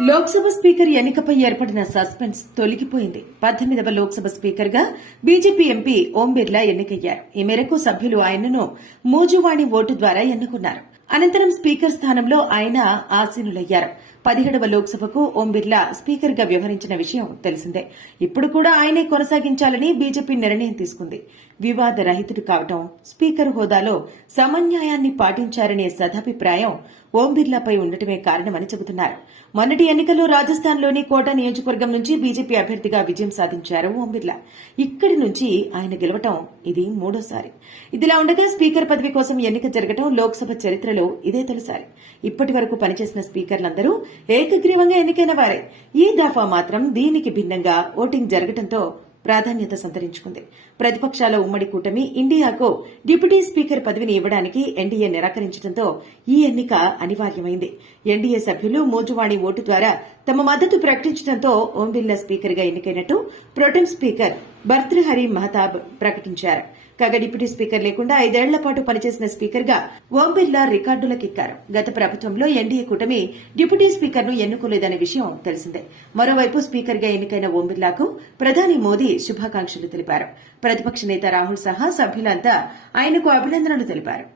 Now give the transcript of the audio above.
Lok Sabha speaker ఎన్నికపై ఏర్పడిన suspense తొలగిపోయింది. పద్దెనిమిదవ లోక్సభ స్పీకర్గా బీజేపీ ఎంపీ ఓం బిర్లా ఎన్నికయ్యారు. ఈ మేరకు సభ్యులు ఆయనను మూజువాణి ఓటు ద్వారా ఎన్నుకున్నారు. అనంతరం స్పీకర్ స్థానంలో ఆయన ఆసీనులయ్యారు. పదిహేడవ లోక్సభకు ఓం బిర్లా స్పీకర్గా వ్యవహరించిన విషయం తెలిసిందే. ఇప్పుడు కూడా ఆయనే కొనసాగించాలని బీజేపీ నిర్ణయం తీసుకుంది. వివాద రహితుడు కావటం స్పీకర్ హోదాలో సమన్యాయాన్ని పాటించారనే సదాభిప్రాయం ఓం బిర్లాపై ఉండటమే కారణమని చెబుతున్నారు. మొన్నటి ఎన్నికల్లో రాజస్థాన్లోని కోట నియోజకవర్గం నుంచి బీజేపీ అభ్యర్థిగా విజయం సాధించారు ఓం బిర్లా. ఇక్కడి నుంచి ఆయన గెలవటం ఇది మూడోసారి. ఇదిలా ఉండగా స్పీకర్ పదవి కోసం ఎన్నిక జరగటం లోక్సభ చరిత్రలో ఇదే తొలిసారి. ఇప్పటి వరకు పనిచేసిన స్పీకర్లందరూ ఏకగ్రీవంగా ఎన్నికైన వారే. ఈ దఫా మాత్రం దీనికి భిన్నంగా ఓటింగ్ జరగటంతో ప్రాధాన్యత సంతరించుకుంది. ప్రతిపక్షాల ఉమ్మడి కూటమి ఇండియాకు డిప్యూటీ స్పీకర్ పదవిని ఇవ్వడానికి ఎన్డీఏ నిరాకరించడంతో ఈ ఎన్నిక అనివార్యమైంది. ఎన్డీఏ సభ్యులు మోజువాణి ఓటు ద్వారా తమ మద్దతు ప్రకటించడంతో ఓం బిర్లా స్పీకర్గా ఎన్నికైనట్టు ప్రొటెం స్పీకర్ భర్తృహరి మహతాబ్ ప్రకటించారు. కాగా డిప్యూటీ స్పీకర్ లేకుండా ఐదేళ్ళ పాటు పనిచేసిన స్పీకర్గా ఓం బిర్లా రికార్డులకెక్కారు. గత ప్రభుత్వంలో ఎన్డీఏ కూటమి డిప్యూటీ స్పీకర్ను ఎన్నుకోలేదనే విషయం తెలిసిందే. మరోవైపు స్పీకర్గా ఎన్నికైన ఓం బిర్లాకు ప్రధాని మోదీ శుభాకాంక్షలు తెలిపారు. ప్రతిపక్ష నేత రాహుల్ సహా సభ్యులంతా ఆయనకు అభినందనలు తెలిపారు.